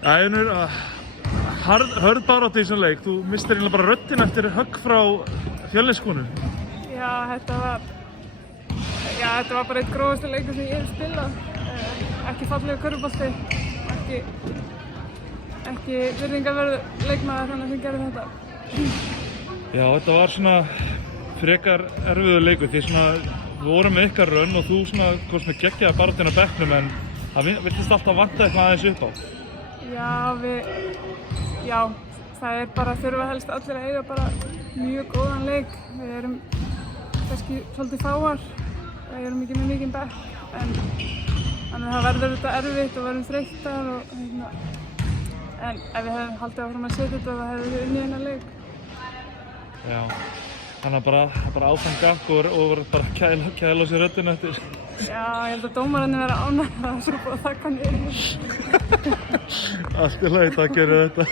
Unnur, hörð barátta í þessum leik. Þú misstir eiginlega bara röddina eftir högg frá Fjölniskonu. Já, þetta var bara einn grófasti leikur sem ég hef spilað. Ekki fallegur körfubolti, ekki virðingarverður leikmaður þannig sem gerði þetta. Já, þetta var svona frekar erfiður leikur. Þið svona voru með ykkar rönn og þú svona komst með geggjaða baráttina á bekknum en það virtist alltaf vanta eitthvað aðeins upp á. Já, það bara þurfa helst allir að eiga bara mjög góðan leik. Við erum kannski svolítið fáar, við erum ekki með mikinn bekk en þannig það verður þetta erfitt og verðum þreyttar en ef við hefðum haldið áfram að setja þetta þá hefðum við unnið eina leik. Já, þannig að bara áfram gakk og bara kæla á sér röddina eftir. Já, ég held að dómararnir verða ánægðir að það er svo búið að þakka niður. Allt í lagi, takk fyrir þetta.